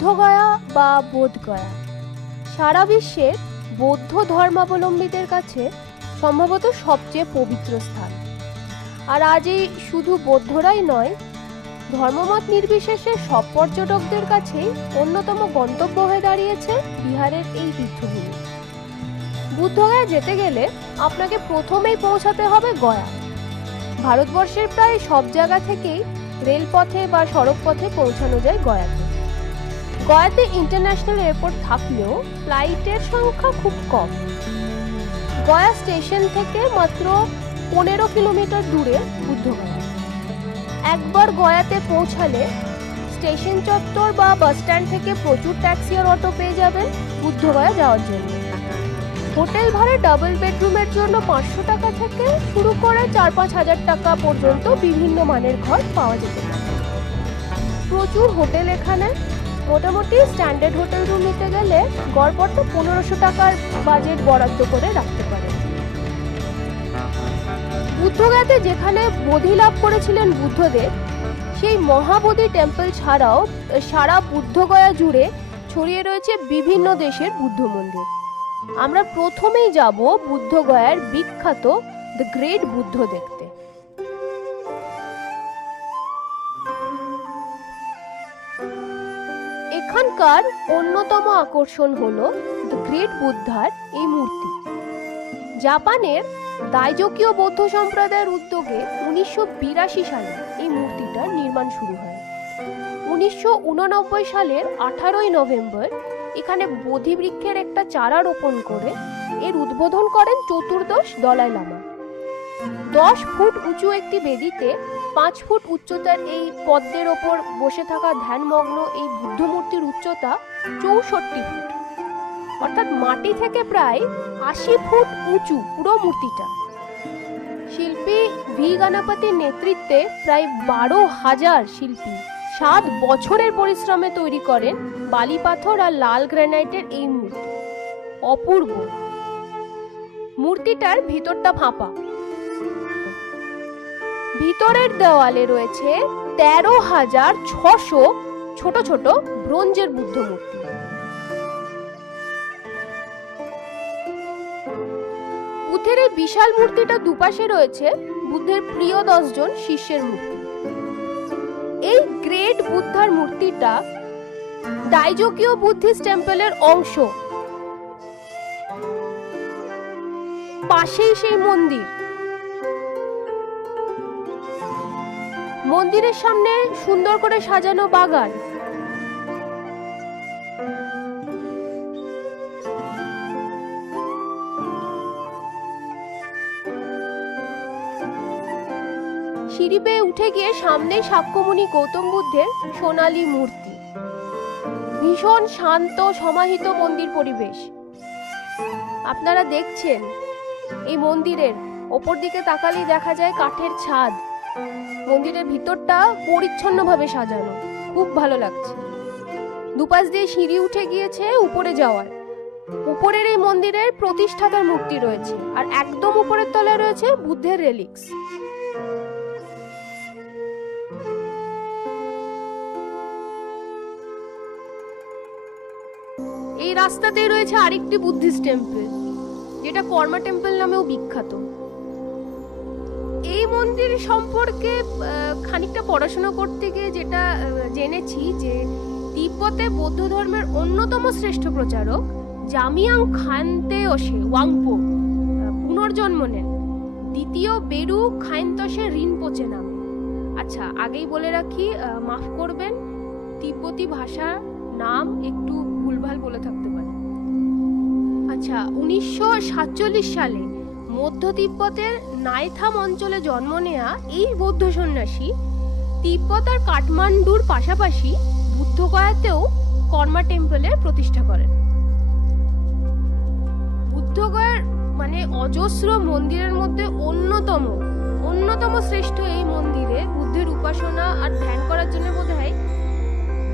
বুদ্ধগয়া বা বোধগয়া সারা বিশ্বের বৌদ্ধ ধর্মাবলম্বীদের কাছে সম্ভবত সবচেয়ে পবিত্র স্থান। আর আজ এই শুধু বৌদ্ধরাই নয়, ধর্মমত নির্বিশেষে সব পর্যটকদের কাছেই অন্যতম গন্তব্য হয়ে দাঁড়িয়েছে বিহারের এই তীর্থভূমি। বুদ্ধগয়া যেতে গেলে আপনাকে প্রথমেই পৌঁছাতে হবে গয়া। ভারতবর্ষের প্রায় সব জায়গা থেকেই রেলপথে বা সড়ক পথে পৌঁছানো যায় গয়াতে। গয়াতে ইন্টারন্যাশনাল এয়ারপোর্ট থাকলেও ফ্লাইটের সংখ্যা খুব কম। গয়া স্টেশন থেকে মাত্র 15 কিলোমিটার দূরে বুদ্ধগয়া। একবার গয়াতে পৌঁছালে স্টেশন চত্বর বা বাস স্ট্যান্ড থেকে প্রচুর ট্যাক্সি আর অটো পেয়ে যাবেন বুদ্ধগয়া যাওয়ার জন্য। হোটেল ভাড়া ডাবল বেডরুমের জন্য 500 টাকা থেকে শুরু করে 4-5 হাজার টাকা পর্যন্ত বিভিন্ন মানের ঘর পাওয়া যেতে পারে। প্রচুর হোটেল এখানে। মোটামুটি স্ট্যান্ডার্ড হোটেল রুম নিতে গেলে গড়পড়তা 1500 টাকার বাজেট বরাদ্দ করে রাখতে পারেন। বুদ্ধগয়াতে যেখানে বোধি লাভ করেছিলেন বুদ্ধদেব, সেই মহাবোধি টেম্পল ছাড়াও সারা বুদ্ধগয়া জুড়ে ছড়িয়ে রয়েছে বিভিন্ন দেশের বুদ্ধ মন্দির। আমরা প্রথমেই যাব বুদ্ধগয়ার বিখ্যাত দ্য গ্রেট বুদ্ধ দেখতে। এখানকার অন্যতম আকর্ষণ হলো দ্য গ্রেট বুদ্ধার এই মূর্তি। জাপানের দাইজোকিও বৌদ্ধ সম্প্রদায়ের উদ্যোগে 1982 সালে এই মূর্তিটার নির্মাণ শুরু হয়। 1989 সালের 18 নভেম্বর এখানে বোধি বৃক্ষের একটা চারা রোপণ করে এর উদ্বোধন করেন চতুর্দশ দলাই লামা। 10 ফুট উঁচু একটি বেদিতে 5 ফুট উচ্চতার এই পদ্মের ওপর বসে থাকা ধ্যানমগ্ন এই বুদ্ধ মূর্তির উচ্চতা 64 ফুট, অর্থাৎ মাটি থেকে প্রায় 80 ফুট উঁচু পুরো মূর্তিটা। শিল্পী ভি গণপতির নেতৃত্বে প্রায় 12,000 শিল্পী 7 বছরের পরিশ্রমে তৈরি করেন বালি পাথর আর লাল গ্রানাইটের এই মূর্তি। অপূর্ব। মূর্তিটার ভিতরটা ফাঁপা। ভিতরের দেওয়ালে রয়েছে 13,600 ছোট ছোট ব্রোঞ্জের বুদ্ধ মূর্তি। বুদ্ধের এই বিশাল মূর্তিটা দুপাশে রয়েছে বুদ্ধের প্রিয় 10 জন শিষ্যের মূর্তি। এই গ্রেট বুদ্ধার মূর্তিটা দাইজোকিও বুদ্ধিস্ট টেম্পলের অংশ। পাশেই সেই মন্দির। মন্দিরের সামনে সুন্দর করে সাজানো বাগান। সিঁড়ি বেয়ে উঠে গিয়ে সামনে শাক্যমুনি গৌতম বুদ্ধের সোনালী মূর্তি। ভীষণ শান্ত সমাহিত মন্দির পরিবেশ। আপনারা দেখছেন এই মন্দিরের ওপর দিকে তাকালেই দেখা যায় কাঠের ছাদ। মন্দিরের ভিতরটা পরিচ্ছন্নভাবে সাজানো, খুব ভালো লাগছে। দুপাশ দিয়ে সিঁড়ি উঠে গিয়েছে উপরে যাওয়ার। উপরের এই মন্দিরের প্রতিষ্ঠাতার মূর্তি রয়েছে, আর একদম উপরের তলায় রয়েছে বুদ্ধের রেলিক্স। এই রাস্তাতেই রয়েছে আরেকটি বুদ্ধিস্ট টেম্পল, যেটা কর্মা টেম্পল নামেও বিখ্যাত। এই মন্দির সম্পর্কে খানিকটা পড়াশোনা করতে গিয়ে যেটা জেনেছি যে তিব্বতে বৌদ্ধ ধর্মের অন্যতম শ্রেষ্ঠ প্রচারক জামিয়াং খানতেওসে ওয়াংপো পুনর্জন্ম নেন দ্বিতীয় বেরু খাইনতোসে রিনপোচে নামে। আচ্ছা, আগেই বলে রাখি, মাফ করবেন, তিব্বতী ভাষার নাম একটু ভুলভাল বলে থাকতে পারে। আচ্ছা, 1947 সালে মধ্য তিব্বতের নাইথাম অঞ্চলে জন্ম নেয়া এই বৌদ্ধ সন্ন্যাসী তিব্বত আর কাঠমান্ডুর পাশাপাশি বুদ্ধগয়াতেও কর্মা টেম্পলের প্রতিষ্ঠা করেন। বুদ্ধগয়ার মানে অজস্র মন্দিরের মধ্যে অন্যতম শ্রেষ্ঠ এই মন্দিরে বুদ্ধের উপাসনা আর ধ্যান করার জন্য বোধহয়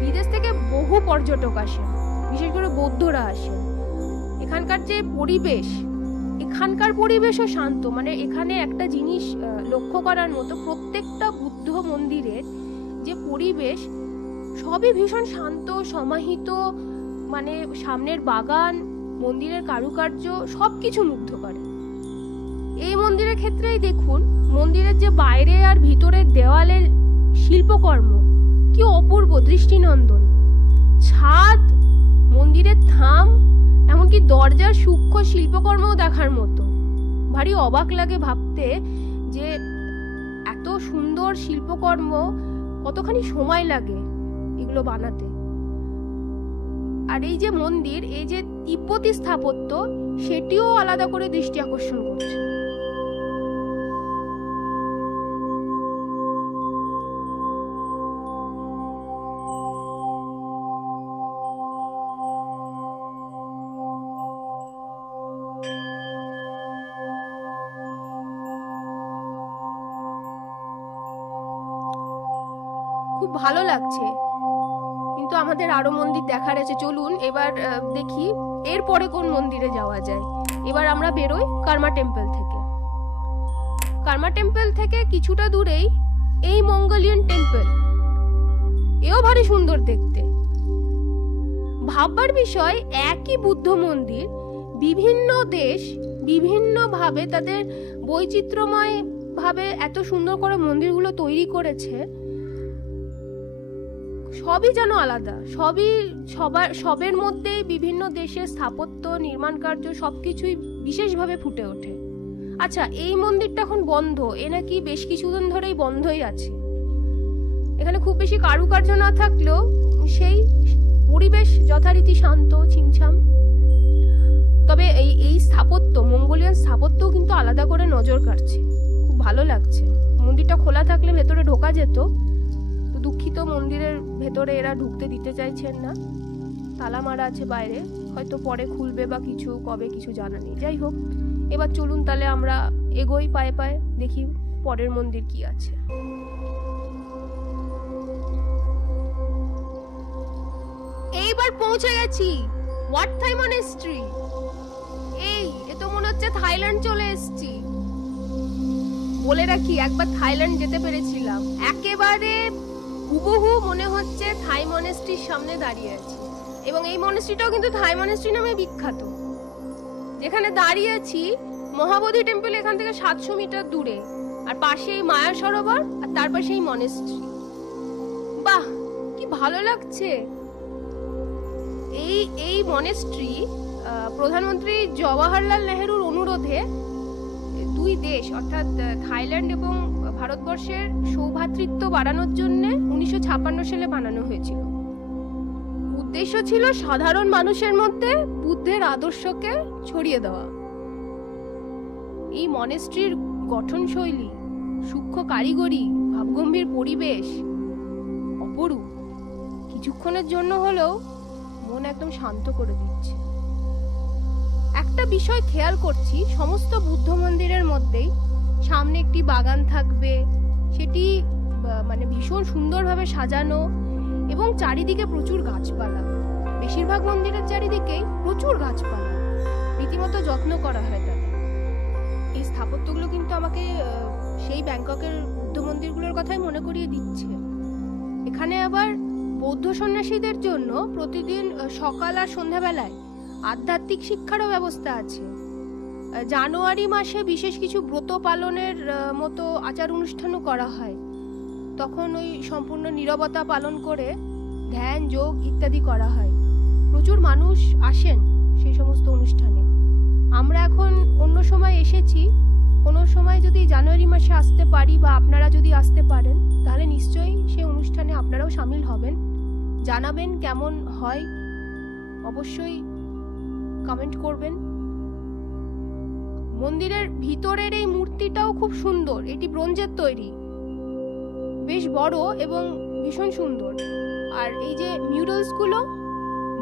বিদেশ থেকে বহু পর্যটক আসেন, বিশেষ করে বৌদ্ধরা আসেন। এখানকার যে এখানকার পরিবেশও শান্ত। মানে এখানে একটা জিনিস লক্ষ্য করার মতো, প্রত্যেকটা বুদ্ধ মন্দিরের যে পরিবেশ সবই ভীষণ শান্ত সমাহিত, মানে সামনের বাগান, মন্দিরের কারুকার্য সবকিছু মুগ্ধ করে। এই মন্দিরের ক্ষেত্রেই দেখুন, মন্দিরের যে বাইরে আর ভিতরের দেওয়ালের শিল্পকর্ম কি অপূর্ব, দৃষ্টিনন্দন। ছাদ, মন্দিরের থাম, এমনকি দরজার সূক্ষ্ম শিল্পকর্মও দেখার মতো। ভারী অবাক লাগে ভাবতে যে এত সুন্দর শিল্পকর্ম কতখানি সময় লাগে এগুলো বানাতে। আর এই যে মন্দির, এই যে তিব্বতী স্থাপত্য, সেটিও আলাদা করে দৃষ্টি আকর্ষণ করছে। খুব ভালো লাগছে, কিন্তু আমাদের আরো মন্দির দেখার আছে। চলুন এবার দেখি এরপরে কোন মন্দিরে যাওয়া যায়। এবার আমরা বেরোই কার্মা টেম্পল থেকে। কার্মা টেম্পল থেকে কিছুটা দূরেই এই মঙ্গোলিয়ান টেম্পল, এও ভারী সুন্দর দেখতে। ভাববার বিষয়, একই বুদ্ধ মন্দির বিভিন্ন দেশ বিভিন্নভাবে তাদের বৈচিত্র্যময় ভাবে এত সুন্দর করে মন্দিরগুলো তৈরি করেছে। সবই যেন আলাদা, সবের মধ্যেই বিভিন্ন দেশের স্থাপত্য, নির্মাণ কার্য সবকিছুই বিশেষভাবে ফুটে ওঠে। আচ্ছা, এই মন্দিরটা এখন বন্ধ, এ নাকি বেশ কিছুদিন ধরেই বন্ধই আছে। এখানে খুব বেশি কারুকার্য না থাকলেও সেই পরিবেশ যথারীতি শান্ত, ছিমছাম। তবে এই স্থাপত্য, মঙ্গোলিয়ান স্থাপত্যও কিন্তু আলাদা করে নজর কাটছে, খুব ভালো লাগছে। মন্দিরটা খোলা থাকলে ভেতরে ঢোকা যেত, তো দুঃখিত, মন্দিরের ভেতরে এরা ঢুকতে দিতে চাইছেন না, তালা মারা আছে বাইরে, হয়তো পরে খুলবে বা কিছু, কবে কিছু জানা নেই। যাই হোক, এবার চলুন তাহলে আমরা এগোই পায়ে পায়ে, দেখি পরের মন্দির কি আছে। এইবার পৌঁছে গেছি ওয়াটথাই মনেস্ট্রি। এ তো মনে হচ্ছে থাইল্যান্ড চলে এসেছি। বলে রাখি, একবার থাইল্যান্ড যেতে পেরেছিলাম, একেবারে হুবহু মনে হচ্ছে থাই মনেস্ট্রির সামনে দাঁড়িয়ে আছি। এবং এই মনেস্ট্রিটাও কিন্তু থাই মনেস্ট্রি নামে বিখ্যাত। যেখানে দাঁড়িয়ে আছি মহাবোধি টেম্পল এখান থেকে 700 মিটার দূরে, আর পাশেই মায়া সরোবর, আর তার পাশেই মনেস্ট্রি। বাহ, কি ভালো লাগছে। এই মনেস্ট্রি প্রধানমন্ত্রী জওয়াহরলাল নেহেরুর অনুরোধে দুই দেশ অর্থাৎ থাইল্যান্ড এবং ভারতবর্ষের সৌভ্রাতৃত্ব বাড়ানোর জন্য 1956 সালে বানানো হয়েছিল। উদ্দেশ্য ছিল সাধারণ মানুষের মধ্যে বুদ্ধের আদর্শকে ছড়িয়ে দেওয়া। এই মনেস্ট্রির গঠনশৈলী, সূক্ষ্ম কারিগরি, ভাবগম্ভীর পরিবেশ অপরূপ। কিছুক্ষণের জন্য হলেও মন একদম শান্ত করে দিচ্ছে। একটা বিষয় খেয়াল করছি, সমস্ত বুদ্ধ মন্দিরের মধ্যেই সামনে একটি বাগান থাকবে, সেটি মানে ভীষণ সুন্দরভাবে সাজানো, এবং চারিদিকে প্রচুর গাছপালা। বেশিরভাগ মন্দিরের চারিদিকেই প্রচুর গাছপালা, রীতিমতো যত্ন করা হয় তাদের। এই স্থাপত্যগুলো কিন্তু আমাকে সেই ব্যাংককের বুদ্ধ মন্দিরগুলোর কথাই মনে করিয়ে দিচ্ছে। এখানে আবার বৌদ্ধ সন্ন্যাসীদের জন্য প্রতিদিন সকাল আর সন্ধ্যাবেলায় আধ্যাত্মিক শিক্ষারও ব্যবস্থা আছে। জানুয়ারি মাসে বিশেষ কিছু ব্রত পালনের মতো আচার অনুষ্ঠানও করা হয়। তখন ওই সম্পূর্ণ নীরবতা পালন করে ধ্যান, যোগ ইত্যাদি করা হয়। প্রচুর মানুষ আসেন সেই সমস্ত অনুষ্ঠানে। আমরা এখন অন্য সময় এসেছি, কোনো সময় যদি জানুয়ারি মাসে আসতে পারি বা আপনারা যদি আসতে পারেন, তাহলে নিশ্চয়ই সেই অনুষ্ঠানে আপনারাও সামিল হবেন। জানাবেন কেমন হয়, অবশ্যই কমেন্ট করবেন। মন্দিরের ভিতরের এই মূর্তিটাও খুব সুন্দর, এটি ব্রোঞ্জের তৈরি, বেশ বড় এবং ভীষণ সুন্দর। আর এই যে মিউরালস গুলো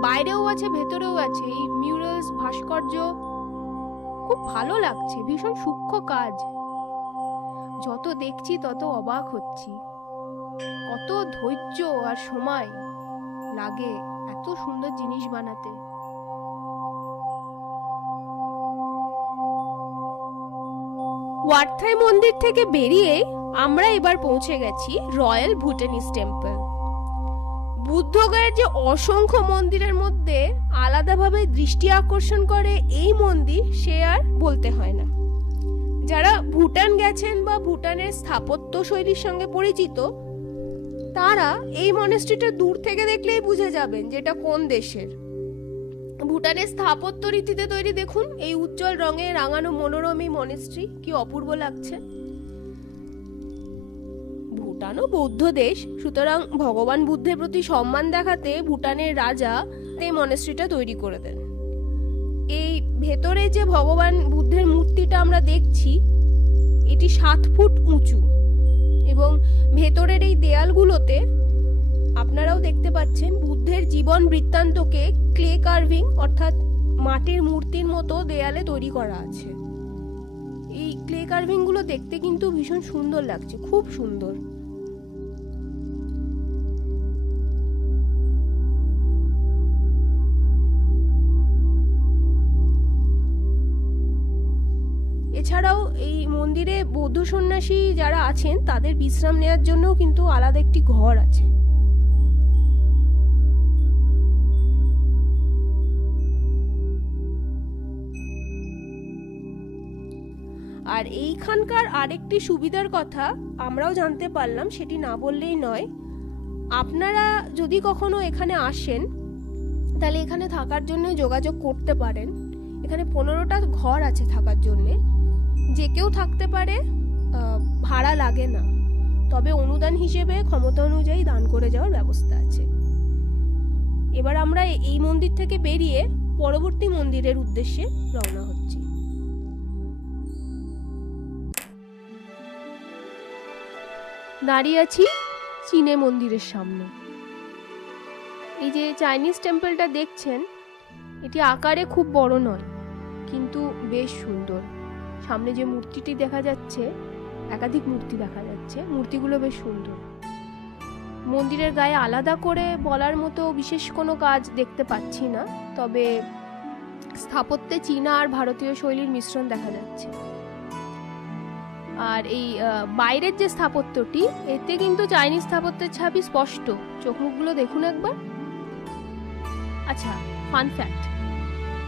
বাইরেও আছে ভেতরেও আছে, এই মিউরালস ভাস্কর্য খুব ভালো লাগছে, ভীষণ সূক্ষ্ম কাজ। যত দেখছি তত অবাক হচ্ছি, কত ধৈর্য আর সময় লাগে এত সুন্দর জিনিস বানাতে। ওয়াটথাই মন্দির থেকে বেরিয়ে আমরা এবার পৌঁছে গেছি রয়্যাল ভুটানিস টেম্পল। বুদ্ধগয়ের যে অসংখ্য মন্দিরের মধ্যে আলাদাভাবে দৃষ্টি আকর্ষণ করে এই মন্দির, সে আর বলতে হয় না। যারা ভুটান গেছেন বা ভুটানের স্থাপত্য শৈলীর সঙ্গে পরিচিত, তারা এই মনেস্ট্রিটা দূর থেকে দেখলেই বুঝে যাবেন যে এটা কোন দেশের। ভুটানের স্থাপত্য রীতিতে তৈরি, দেখুন এই উজ্জ্বল রঙে রাঙানো মনোরম এই মনেস্ট্রি কি অপূর্ব লাগছে। ভুটানও বৌদ্ধ দেশ, সুতরাং ভগবান বুদ্ধের প্রতি সম্মান দেখাতে ভুটানের রাজা এই মনেস্ট্রিটা তৈরি করে দেন। এই ভেতরে যে ভগবান বুদ্ধের মূর্তিটা আমরা দেখছি, এটি 7 ফুট উঁচু এবং ভেতরের এই দেয়ালগুলোতে আপনারাও দেখতে পাচ্ছেন বুদ্ধের জীবন বৃত্তান্তকে ক্লে কার্ভিং অর্থাৎ মাটির মূর্তির মতো দেয়ালে তৈরি করা আছে। এই ক্লে কার্ভিং গুলো দেখতে কিন্তু ভীষণ সুন্দর লাগছে, খুব সুন্দর। এছাড়াও এই মন্দিরে বৌদ্ধ সন্ন্যাসী যারা আছেন তাদের বিশ্রাম নেওয়ার জন্য কিন্তু আলাদা একটি ঘর আছে। আর এইখানকার আরেকটি সুবিধার কথা আমরাও জানতে পারলাম, সেটি না বললেই নয়। আপনারা যদি কখনো এখানে আসেন তাহলে এখানে থাকার জন্য যোগাযোগ করতে পারেন। এখানে 15টা ঘর আছে থাকার জন্য, যে কেউ থাকতে পারে, ভাড়া লাগে না, তবে অনুদান হিসেবে ক্ষমতা অনুযায়ী দান করে যাওয়ার ব্যবস্থা আছে। এবার আমরা এই মন্দির থেকে বেরিয়ে পরবর্তী মন্দিরের উদ্দেশ্যে রওনা হচ্ছি। দাঁড়িয়ে আছি চীনে মন্দিরের সামনে। এই যে চাইনিজ টেম্পলটা দেখছেন, এটি আকারে খুব বড় নয়, কিন্তু বেশ সুন্দর। সামনে যে মূর্তিটি দেখা যাচ্ছে, একাধিক মূর্তি দেখা যাচ্ছে, মূর্তিগুলো বেশ সুন্দর। মন্দিরের গায়ে আলাদা করে বলার মতো বিশেষ কোনো কাজ দেখতে পাচ্ছি না, তবে স্থাপত্যে চীনা আর ভারতীয় শৈলীর মিশ্রণ দেখা যাচ্ছে। আর এই বাইরের যে স্থাপত্যটি, এতে কিন্তু চাইনিজ স্থাপত্যের ছাপই স্পষ্ট। চোখ মুখগুলো দেখুন একবার। আচ্ছা, ফান ফ্যাক্ট,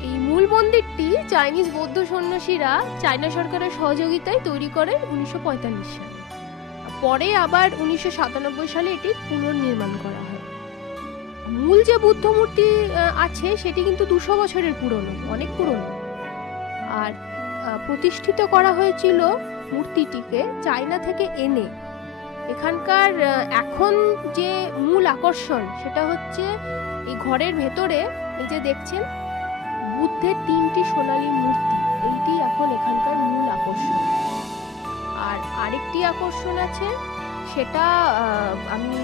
এই মূল মন্দিরটি চাইনিজ বৌদ্ধ সন্ন্যাসীরা চায়না সরকারের সহযোগিতায় তৈরি করেন 1945 সালে। পরে আবার 1997 সালে এটি পুনর্নির্মাণ করা হয়। মূল যে বুদ্ধ মূর্তি আছে সেটি কিন্তু 200 বছরের পুরনো, অনেক পুরনো। আর প্রতিষ্ঠিত করা হয়েছিল মূর্তিটিকে চায়না থেকে এনে। এখানকার এখন যে মূল আকর্ষণ সেটা হচ্ছে এই ঘরের ভেতরে এই যে দেখছেন বুদ্ধের 3টি সোনালী মূর্তি, এইটি এখন এখানকার মূল আকর্ষণ। আর আরেকটি আকর্ষণ আছে, সেটা আমি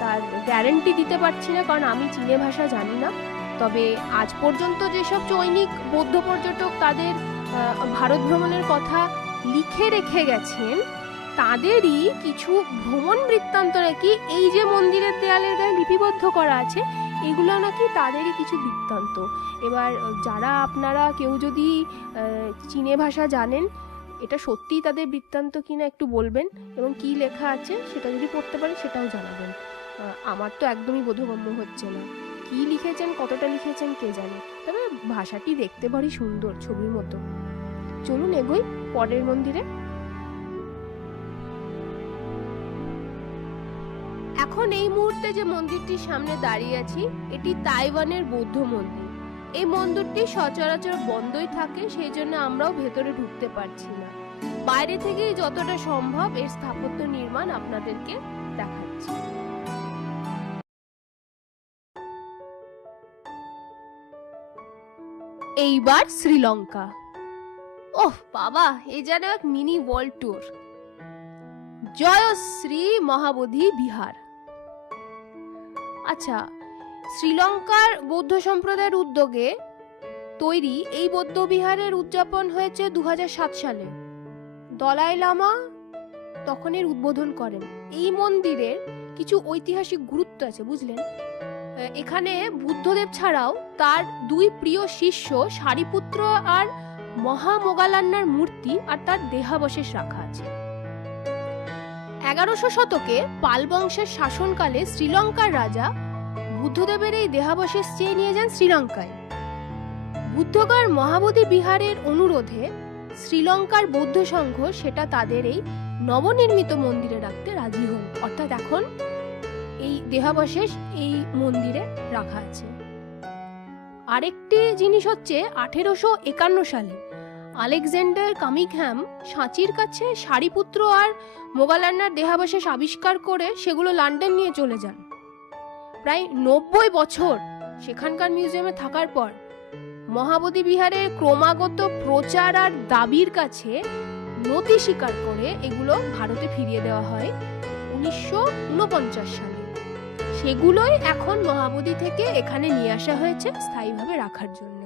তার গ্যারান্টি দিতে পারছি না, কারণ আমি চীনে ভাষা জানি না। তবে আজ পর্যন্ত যেসব চৈনিক বৌদ্ধ পর্যটক তাদের ভারত ভ্রমণের কথা লিখে রেখে গেছেন, তাদেরই কিছু ভ্রমণ বৃত্তান্ত নাকি এই যে মন্দিরের দেয়ালের গায়ে লিপিবদ্ধ করা আছে, এগুলো নাকি তাদেরই কিছু বৃত্তান্ত। এবার যারা আপনারা কেউ যদি চীনে ভাষা জানেন, এটা সত্যিই তাদের বৃত্তান্ত কিনা একটু বলবেন, এবং কি লেখা আছে সেটা যদি পড়তে পারে সেটাও জানাবেন। আমার তো একদমই বোধগম্য হচ্ছে না, কি লিখেছেন, কতটা লিখেছেন কে জানে। তবে ভাষাটি দেখতে ভারী সুন্দর, ছবির মতো। চলুন এগোই পরের মন্দিরে। এখন এই মুহূর্তে যে মন্দিরটির সামনে দাঁড়িয়ে আছি, এটি তাইওয়ানের বৌদ্ধ মন্দির। এই মন্দিরটি সচরাচর বন্ধই থাকে, সেই জন্য আমরাও ভেতরে ঢুকতে পারছি না। বাইরে থেকেই যতটা সম্ভব এর স্থাপত্য নির্মাণ আপনাদেরকে দেখাচ্ছি। এইবার শ্রীলঙ্কা। ওহ বাবা, এই যেন এক মিনি ওয়ার্ল্ড ট্যুর। জয়শ্রী মহাবোধি বিহার। আচ্ছা, শ্রীলঙ্কার বৌদ্ধ সম্প্রদায়ের উদ্যোগে তৈরি এই বৌদ্ধ বিহারের উদযাপন হয়েছে 2007 সালে। দলাই লামা তখন এর উদ্বোধন করেন। এই মন্দিরের কিছু ঐতিহাসিক গুরুত্ব আছে, বুঝলেন। এখানে বুদ্ধদেব ছাড়াও তার 2 প্রিয় শিষ্য সারিপুত্র আর মহামোগালান্নার মূর্তি আর তার দেহাবশেষ রাখা আছে। 1100 শতকে পাল বংশের শাসনকালে শ্রীলঙ্কার রাজা বুদ্ধদেবের এই দেহাবশেষ চেয়ে নিয়ে যান শ্রীলঙ্কায়। বুদ্ধগয়ার মহাবোধি বিহারের অনুরোধে শ্রীলঙ্কার বৌদ্ধ সংঘ সেটা তাদের এই নবনির্মিত মন্দিরে রাখতে রাজি হন। অর্থাৎ এখন এই দেহাবশেষ এই মন্দিরে রাখা আছে। আরেকটি জিনিস হচ্ছে 1851 সালে আলেকজান্ডার কামিংহ্যাম সাঁচির কাছে সারিপুত্র আর মোগালান্নার দেহাবশেষ আবিষ্কার করে সেগুলো লন্ডন নিয়ে চলে যান। প্রায় 90 বছর সেখানকার মিউজিয়ামে থাকার পর মহাবোধি বিহারের ক্রমাগত প্রচার আর দাবির কাছে নতি স্বীকার করে এগুলো ভারতে ফিরিয়ে দেওয়া হয় 1949 সালে। সেগুলোই এখন মহাবোধি থেকে এখানে নিয়ে আসা হয়েছে স্থায়ীভাবে রাখার জন্য।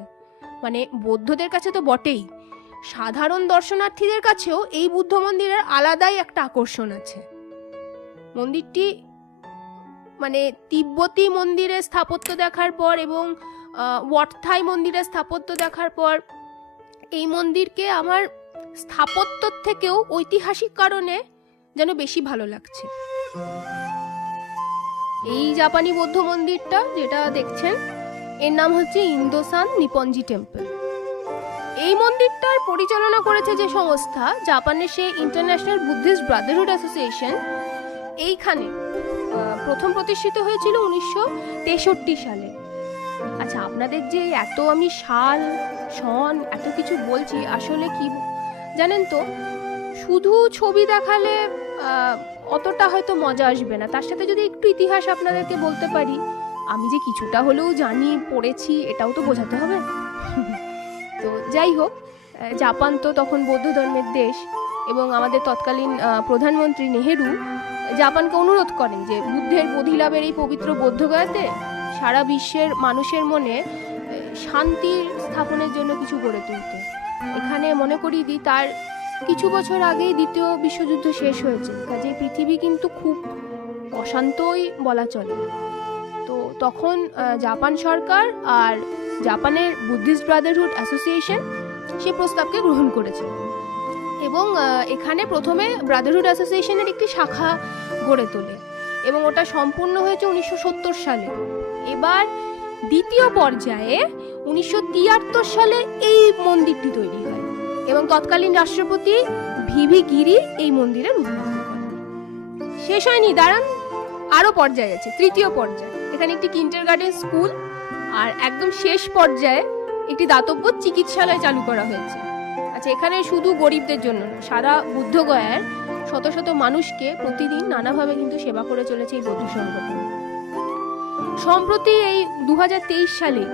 মানে বৌদ্ধদের কাছে তো বটেই, সাধারণ দর্শনার্থীদের কাছেও এই বুদ্ধ মন্দিরের আলাদাই একটা আকর্ষণ আছে। মন্দিরটি মানে তিব্বতী মন্দিরের স্থাপত্য দেখার পর এবং ওয়াটথাই মন্দিরের স্থাপত্য দেখার পর এই মন্দিরকে আমার স্থাপত্যর থেকেও ঐতিহাসিক কারণে যেন বেশি ভালো লাগছে। এই জাপানি বৌদ্ধ মন্দিরটা যেটা দেখছেন এর নাম হচ্ছে ইন্দোসান নিপনজি টেম্পল। এই মন্দিরটার পরিচালনা করেছে যে সংস্থা, জাপানের সেই ইন্টারন্যাশনাল বুদ্ধিস্ট ব্রাদারহুড অ্যাসোসিয়েশন, এইখানে প্রথম প্রতিষ্ঠিত হয়েছিল 1963 সালে। আচ্ছা, আপনাদের যে এত আমি সাল সন এত কিছু বলছি, আসলে কি জানেন তো, শুধু ছবি দেখালে অতটা হয়তো মজা আসবে না। তার সাথে যদি একটু ইতিহাস আপনাদেরকে বলতে পারি, আমি যে কিছুটা হলেও জানি পড়েছি এটাও তো বোঝাতে হবে। তো যাই হোক, জাপান তো তখন বৌদ্ধ ধর্মের দেশ এবং আমাদের তৎকালীন প্রধানমন্ত্রী নেহেরু জাপানকে অনুরোধ করেন যে বুদ্ধের বোধিলাভের এই পবিত্র বৌদ্ধগয়াতে সারা বিশ্বের মানুষের মনে শান্তির স্থাপনের জন্য কিছু গড়ে তুলতে। এখানে মনে করিয়ে দিই, তার কিছু বছর আগেই দ্বিতীয় বিশ্বযুদ্ধ শেষ হয়েছে, কাজে পৃথিবী কিন্তু খুব অশান্তই বলা চলে। তো তখন জাপান সরকার আর জাপানের বুদ্ধিস্ট ব্রাদারহুড অ্যাসোসিয়েশন সে প্রস্তাবকে গ্রহণ করেছে এবং এখানে প্রথমে ব্রাদারহুড অ্যাসোসিয়েশনের একটি শাখা গড়ে তোলে এবং ওটা সম্পূর্ণ হয়েছে 1970 সালে। এবার দ্বিতীয় পর্যায়ে 1973 সালে এই মন্দিরটি তৈরি হয় এবং তৎকালীন রাষ্ট্রপতি ভিভি গিরি এই মন্দিরের উদ্বোধন করেন। শেষ হয়নি, দাঁড়ান, আরো পর্যায় আছে। তৃতীয় পর্যায়ে এখানে একটি কিন্ডারগার্টেন স্কুল আর একদম শেষ পর্যায়ে একটি দাতব্য চিকিৎসালয় চালু করা হয়েছে। আচ্ছা, এখানে শুধু গরিবদের জন্য না, সারা বুদ্ধগয়ার শত শত মানুষকে প্রতিদিন নানাভাবে কিন্তু সেবা করে চলেছে এই বৌদ্ধ সংগঠন। সম্প্রতি এই 2023 সালে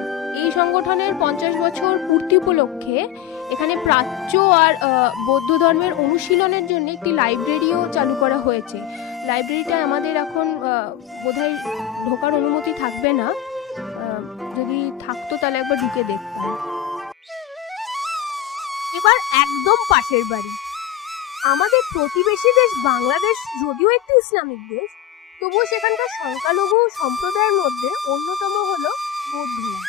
এই সংগঠনের 50 বছর পূর্তি উপলক্ষে এখানে প্রাচ্য আর বৌদ্ধ ধর্মের অনুশীলনের জন্য একটি লাইব্রেরিও চালু করা হয়েছে। লাইব্রেরিটায় আমাদের এখন বোধহয় ঢোকার অনুমতি থাকবে না, যদি থাকতো তাহলে একবার ঢুকে দেখতাম। এবার একদম পাশের বাড়ি, আমাদের প্রতিবেশী দেশ বাংলাদেশ যদিও একটি ইসলামিক দেশ, তবুও সেখানকার সংখ্যালঘু সম্প্রদায়ের মধ্যে অন্যতম হলো বৌদ্ধরা।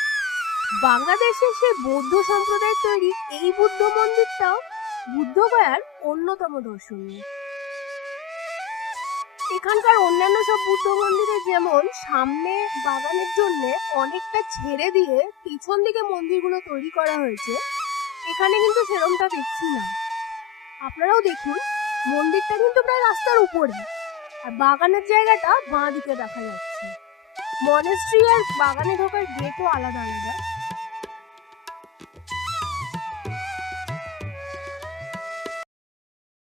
বাংলাদেশে সে বৌদ্ধ সম্প্রদায়ের তৈরি এই বুদ্ধ মন্দিরটাও বুদ্ধগয়ার অন্যতম দর্শনীয়। এখানকার অন্যান্য সব বুদ্ধ মন্দিরে যেমন সামনে বাগানের জন্য অনেকটা ছেড়ে দিয়ে পিছন দিকে মন্দিরগুলো তৈরি করা হয়েছে, এখানে কিন্তু সেরকমটা দেখছি না। আপনারাও দেখুন, মন্দিরটা কিন্তু প্রায় রাস্তার উপরে আর বাগানের জায়গাটা বাঁ দিকে দেখা যাচ্ছে। মনেস্ট্রি আর বাগানে ঢোকার গেটও আলাদা আলাদা,